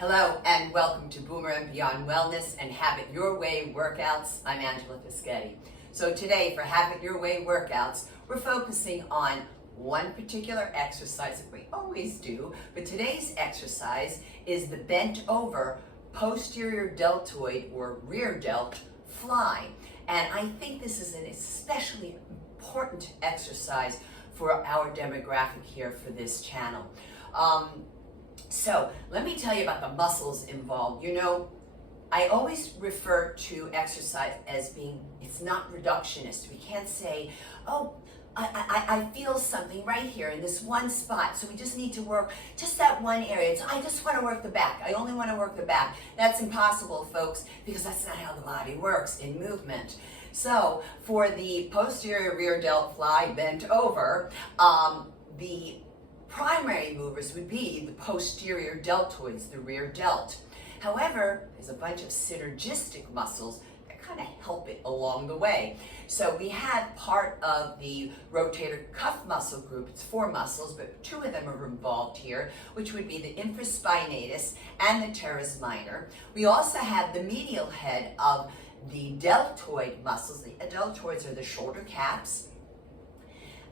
Hello and welcome to Boomer and Beyond Wellness and Have It Your Way workouts. I'm Angela Fischetti. So today for Have It Your Way workouts, we're focusing on one particular exercise that we always do, but today's exercise is the bent over posterior deltoid or rear delt fly. And I think this is an especially important exercise for our demographic here for this channel. So let me tell you about the muscles involved. You know, I always refer to exercise as being, it's not reductionist. We can't say, oh, I feel something right here in this one spot, so we just need to work just that one area. So I just want to work the back. I only want to work the back. That's impossible, folks, because that's not how the body works in movement. So for the posterior rear delt fly bent over, the primary movers would be the posterior deltoids, the rear delt. However, there's a bunch of synergistic muscles that kind of help it along the way. So we have part of the rotator cuff muscle group. It's 4 muscles, but 2 of them are involved here, which would be the infraspinatus and the teres minor. We also have the medial head of the deltoid muscles. The deltoids are the shoulder caps.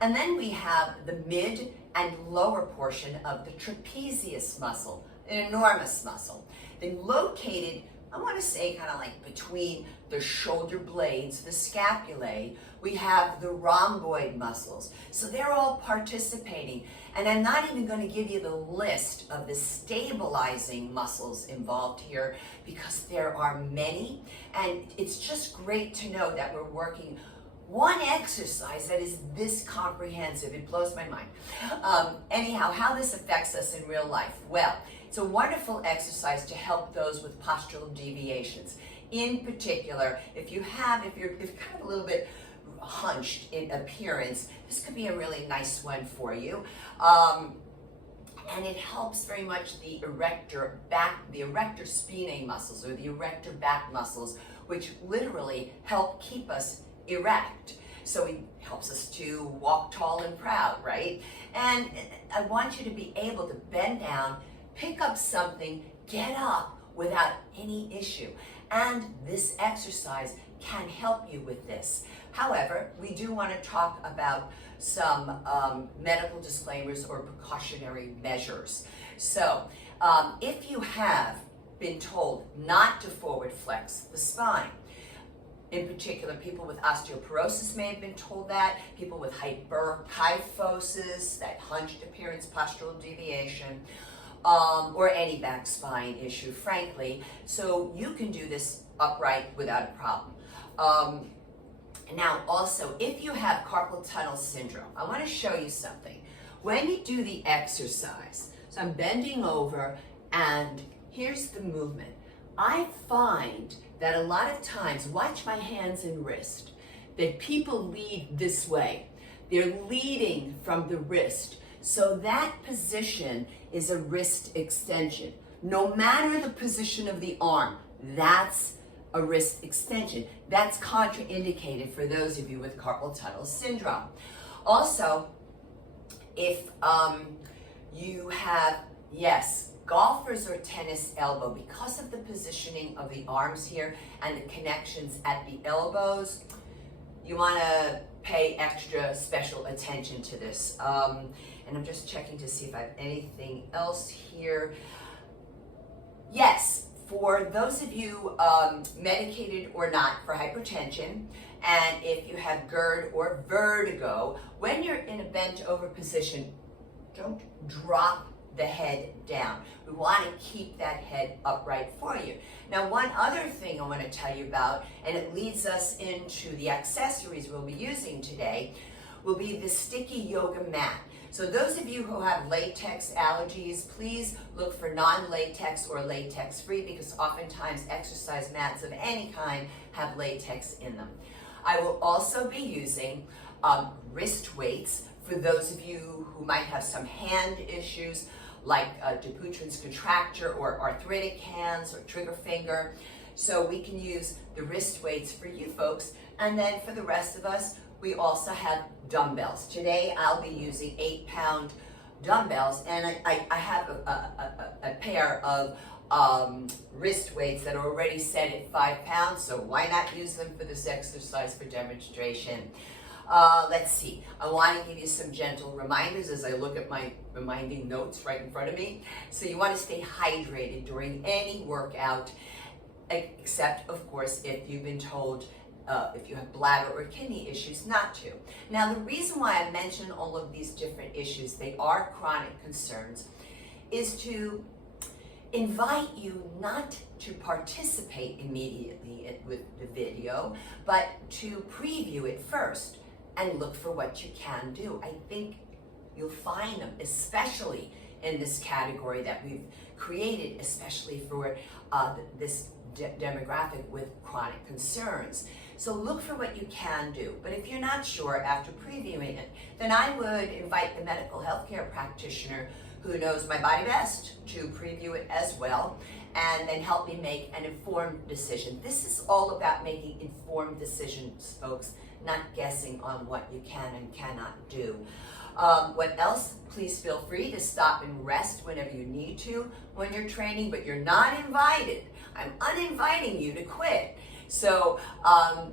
And then we have the mid and lower portion of the trapezius muscle, an enormous muscle. Then located, I want to say kind of like between the shoulder blades, the scapulae, we have the rhomboid muscles. So they're all participating. And I'm not even going to give you the list of the stabilizing muscles involved here because there are many. And it's just great to know that we're working one exercise that is this comprehensive. It blows my mind. Anyhow, how this affects us in real life? Well, it's a wonderful exercise to help those with postural deviations. In particular, if you're kind of a little bit hunched in appearance, this could be a really nice one for you. And it helps very much the erector spinae muscles or the erector back muscles, which literally help keep us erect. So it helps us to walk tall and proud, right? And I want you to be able to bend down, pick up something, get up without any issue. And this exercise can help you with this. However, we do want to talk about some medical disclaimers or precautionary measures. So if you have been told not to forward flex the spine, in particular, people with osteoporosis may have been told that, people with hyperkyphosis, that hunched appearance, postural deviation, or any back spine issue, frankly. So you can do this upright without a problem. Now, also, if you have carpal tunnel syndrome, I want to show you something. When you do the exercise, so I'm bending over, and here's the movement. I find that a lot of times, watch my hands and wrist, that people lead this way. They're leading from the wrist. So that position is a wrist extension. No matter the position of the arm, that's a wrist extension. That's contraindicated for those of you with carpal tunnel syndrome. Also, if you have, golfers or tennis elbow, because of the positioning of the arms here and the connections at the elbows, you want to pay extra special attention to this. And I'm just checking to see if I have anything else here. Yes, for those of you medicated or not for hypertension, and if you have GERD or vertigo, when you're in a bent over position, don't drop the head down. We want to keep that head upright for you. Now, one other thing I want to tell you about, and it leads us into the accessories we'll be using today, will be the sticky yoga mat. So those of you who have latex allergies, please look for non-latex or latex-free, because oftentimes exercise mats of any kind have latex in them. I will also be using wrist weights for those of you who might have some hand issues, like Dupuytren's contracture or arthritic hands or trigger finger. So we can use the wrist weights for you folks. And then for the rest of us, we also have dumbbells. Today I'll be using 8-pound dumbbells, and I have a pair of wrist weights that are already set at 5 pounds, so why not use them for this exercise for demonstration? Let's see, I want to give you some gentle reminders as I look at my reminding notes right in front of me. So you want to stay hydrated during any workout, except of course if you've been told if you have bladder or kidney issues not to. Now the reason why I mention all of these different issues, they are chronic concerns, is to invite you not to participate immediately with the video, but to preview it first and look for what you can do. I think you'll find them, especially in this category that we've created, especially for this demographic with chronic concerns. So look for what you can do. But if you're not sure after previewing it, then I would invite the medical healthcare practitioner who knows my body best to preview it as well, and then help me make an informed decision. This is all about making informed decisions, folks, not guessing on what you can and cannot do. What else? Please feel free to stop and rest whenever you need to when you're training, but you're not invited. I'm uninviting you to quit. So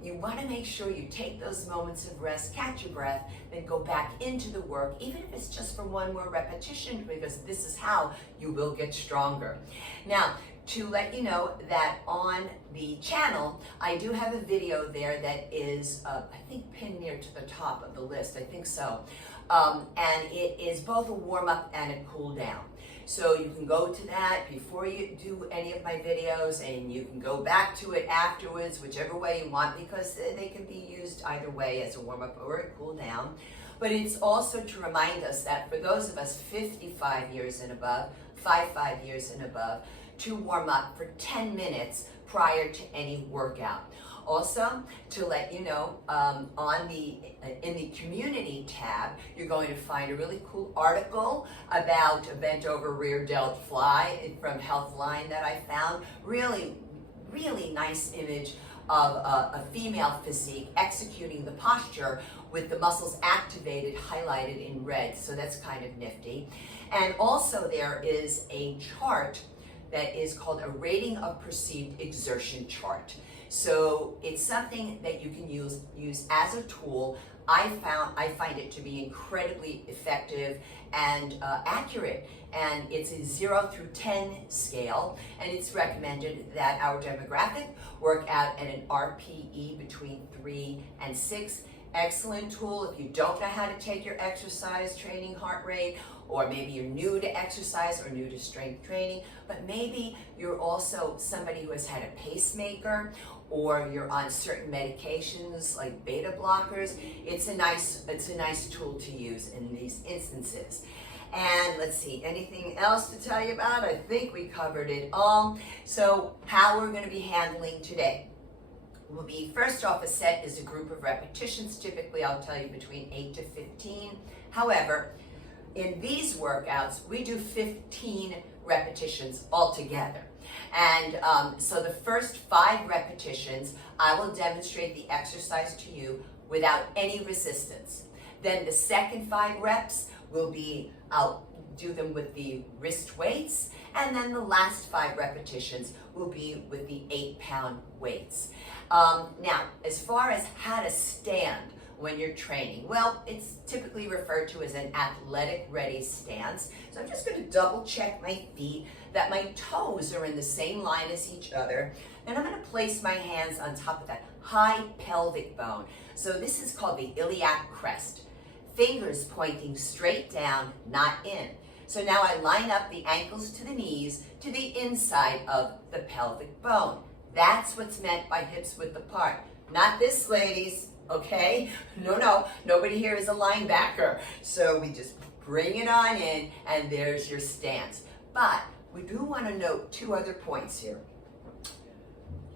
you want to make sure you take those moments of rest, catch your breath, then go back into the work, even if it's just for one more repetition, because this is how you will get stronger. Now, to let you know that on the channel, I do have a video there that is, I think, pinned near to the top of the list. I think so. And it is both a warm-up and a cool-down. So you can go to that before you do any of my videos, and you can go back to it afterwards, whichever way you want, because they can be used either way as a warm-up or a cool-down. But it's also to remind us that for those of us 55 years and above, 55 years and above, to warm up for 10 minutes prior to any workout. Also, to let you know, in the community tab, you're going to find a really cool article about a bent over rear delt fly from Healthline that I found. Really, really nice image of a female physique executing the posture with the muscles activated, highlighted in red. So that's kind of nifty. And also there is a chart that is called a rating of perceived exertion chart. So it's something that you can use as a tool. I find it to be incredibly effective and accurate, and it's a 0 through 10 scale, and it's recommended that our demographic work out at an RPE between 3 and 6. Excellent tool if you don't know how to take your exercise training heart rate, or maybe you're new to exercise or new to strength training, but maybe you're also somebody who has had a pacemaker, or you're on certain medications like beta blockers. It's a nice tool to use in these instances. And let's see, anything else to tell you about? I think we covered it all. So how we're going to be handling today will be, first off, a set is a group of repetitions. Typically, I'll tell you between 8 to 15. However, in these workouts, we do 15 repetitions altogether. And so the first 5 repetitions, I will demonstrate the exercise to you without any resistance. Then the second 5 reps will be, I'll do them with the wrist weights. And then the last 5 repetitions will be with the 8-pound weights. Now, as far as how to stand when you're training, well, it's typically referred to as an athletic ready stance. So I'm just going to double check my feet, that my toes are in the same line as each other. Then I'm going to place my hands on top of that high pelvic bone. So this is called the iliac crest. Fingers pointing straight down, not in. So now I line up the ankles to the knees to the inside of the pelvic bone. That's what's meant by hips width apart. Not this, ladies, okay? No, nobody here is a linebacker. So we just bring it on in, and there's your stance. But we do want to note 2 other points here.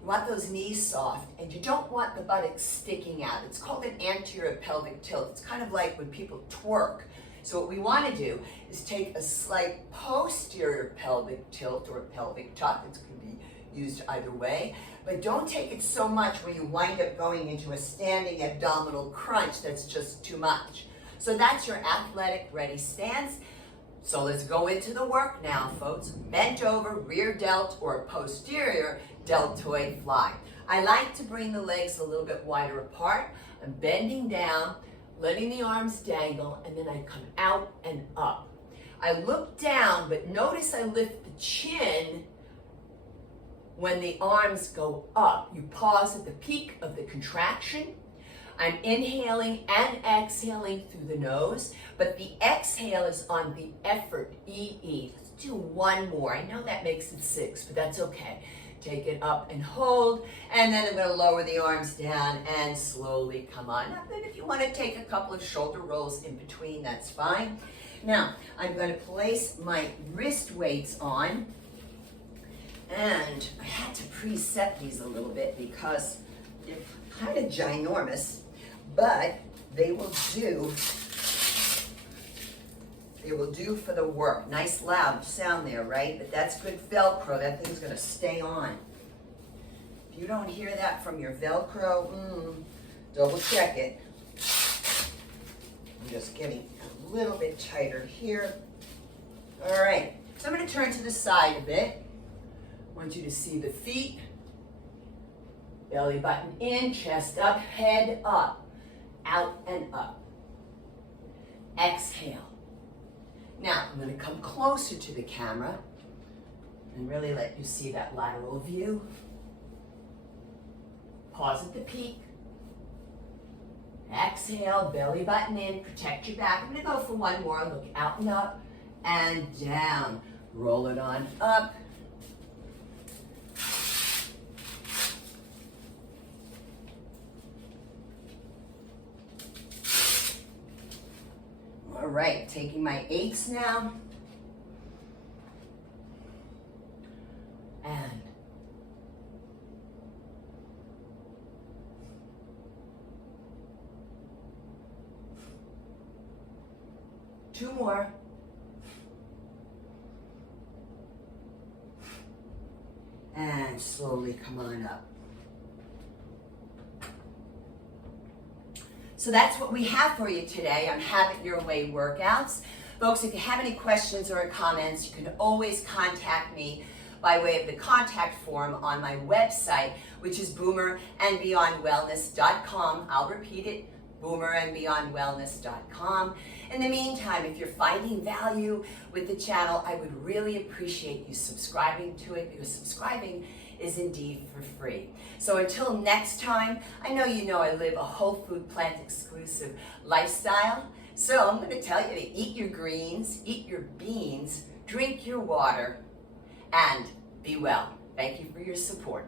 You want those knees soft, and you don't want the buttocks sticking out. It's called an anterior pelvic tilt. It's kind of like when people twerk. So what we want to do is take a slight posterior pelvic tilt or pelvic tuck. It can be used either way, but don't take it so much where you wind up going into a standing abdominal crunch. That's just too much. So that's your athletic ready stance. So let's go into the work now, folks. Bent over rear delt or posterior deltoid fly. I like to bring the legs a little bit wider apart. I'm bending down, letting the arms dangle, and then I come out and up. I look down, but notice I lift the chin when the arms go up. You pause at the peak of the contraction. I'm inhaling and exhaling through the nose, but the exhale is on the effort, EE. Let's do one more. I know that makes it 6, but that's okay. Take it up and hold, and then I'm going to lower the arms down and slowly come on up. And if you want to take a couple of shoulder rolls in between, that's fine. Now, I'm going to place my wrist weights on, and I had to preset these a little bit because they're kind of ginormous, but they will do for the work. Nice loud sound there, right? But that's good Velcro. That thing's going to stay on. If you don't hear that from your Velcro, double check it. I'm just getting a little bit tighter here. All right, so I'm going to turn to the side a bit. I want you to see the feet. Belly button in, chest up, head up, out and up. Exhale. Now, I'm going to come closer to the camera and really let you see that lateral view. Pause at the peak. Exhale, belly button in, protect your back. I'm going to go for one more. Look out and up and down. Roll it on up. All right, taking my 8s now. And 2 more. And slowly come on up. So that's what we have for you today on Have It Your Way workouts. Folks, if you have any questions or comments, you can always contact me by way of the contact form on my website, which is boomerandbeyondwellness.com. I'll repeat it, boomerandbeyondwellness.com. In the meantime, if you're finding value with the channel, I would really appreciate you subscribing to it, because subscribing is indeed for free. So until next time, I know you know I live a whole food plant exclusive lifestyle. So I'm going to tell you to eat your greens, eat your beans, drink your water, and be well. Thank you for your support.